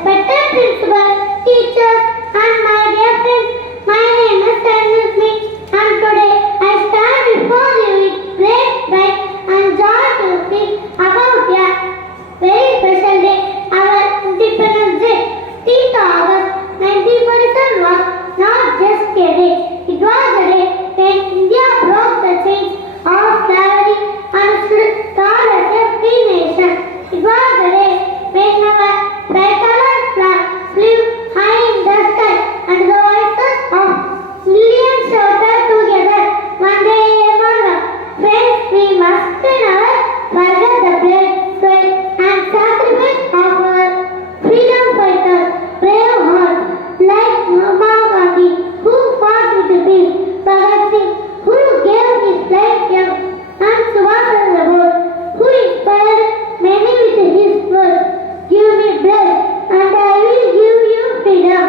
respected principal, teachers, and my dear friends, my name is Tanusmi, and today I stand before you with great pride and joy to speak about a very special day, our Independence Day. 13th August 1947 was not just a day, it was a day when India broke the chains of slavery and stood tall as a free nation. It was a day when our bright-colored flag flew high in the sky and the voices of millions shouted together, Vande Mataram. Friends, we must never forget the blood, sweat and sacrifice of our freedom fighters, brave hearts like Mahatma Gandhi, who fought with peace, Bhagat Singh, who gave his life young, and Subhash Chandra Bose, who inspired many with his words, "Give me blood, and I will give you freedom."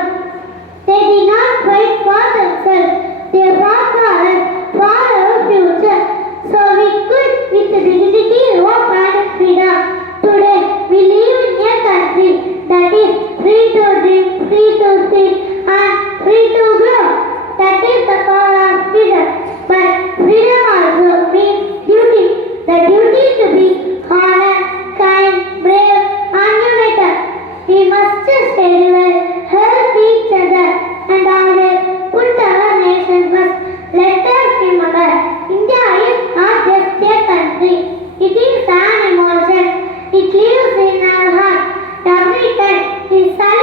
They did not fight for themselves, they fought for us, for our future, so we could, with dignity, hope and freedom. Today, we live in a country that is free to dream, free to speak, and free to grow. That is the power of freedom. But freedom also means duty. The duty to be honest, kind, brave, and united. We must stay well, help each other, and always put our nation first. Let us remember, India is not just a country. It is an emotion. It lives in our heart. Every time we celebrate